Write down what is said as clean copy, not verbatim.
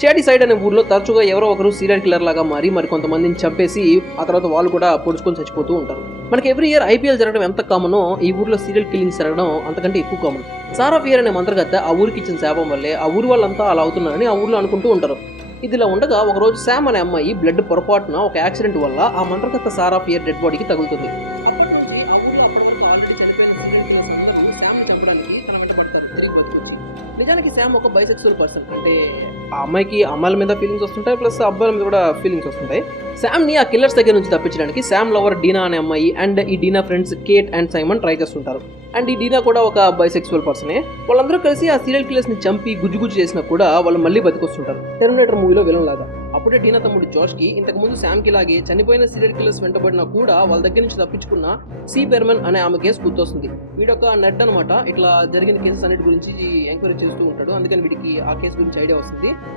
షాడీ side అనే ఊర్లో తరచుగా ఎవరో ఒకరు సీరియల్ కిల్లర్ లాగా మారి మరి కొంతమందిని చంపేసి ఆ తర్వాత వాళ్ళు కూడా పొడుచుకొని చచ్చిపోతూ ఉంటారు. మనకి ఎవ్రీ ఇయర్ ఐపీఎల్ జరగడం ఎంత కామనో ఈ ఊర్లో సీరియల్ కిల్లింగ్స్ జరగడం అంతకంటే ఎక్కువ కామన్. సారా ఫియర్ అనే మంత్రగత్తె ఆ ఊరికి ఇచ్చిన శాపం వల్లే ఆ ఊరి వాళ్ళంతా అలా అవుతున్నారని ఆ ఊర్లో అనుకుంటూ ఉంటారు. ఇదిలా ఉండగా ఒకరోజు శామ్ అనే అమ్మాయి బ్లడ్ పొరపాటున ఒక యాక్సిడెంట్ వల్ల ఆ మంత్రగత్తె సారా ఫియర్ డెడ్ బాడీకి తగులుతుంది. నిజానికి శామ్ ఒక బైసెక్సువల్ పర్సన్. అంటే ఆ అమ్మాయికి అమ్మాయిల మీద ఫీలింగ్స్ వస్తుంటాయి, ప్లస్ అబ్బాయిల మీద కూడా ఫీలింగ్స్ వస్తుంటాయి. శామ్ని ఆ కిల్లర్స్ దగ్గర నుంచి తప్పించడానికి శామ్ లవర్ డీనా అనే అమ్మాయి అండ్ ఈ Deena friends Kate and Simon try చేస్తుంటారు. అండ్ ఈ డీనా కూడా ఒక బైసెక్సువల్ పర్సనే. వాళ్ళందరూ కలిసి ఆ సీరియల్ కిల్లర్స్ ని చంపి గుజ్జు చేసినా కూడా వాళ్ళు మళ్ళీ బతికొస్తుంటారు, టెర్మినేటర్ మూవీలో విలన్ లాగా. అప్పుడే డీనా తమ్ముడు జాష్ కి ఇంతకు ముందు శామ్ కి లాగే చనిపోయిన సీరియల్ కిల్లర్స్ వెంటబడినా కూడా వాళ్ళ దగ్గర నుంచి తప్పించుకున్న సి పెర్మన్ అనే ఆమె కేసు గుర్తొస్తుంది. వీడొక నెట్ అనమాట, ఇట్లా జరిగిన కేసెస్ అన్నిటి గురించి ఎంక్వైరీ చేస్తూ ఉంటాడు. అందుకని వీడికి ఆ కేసు గురించి ఐడియా వస్తుంది.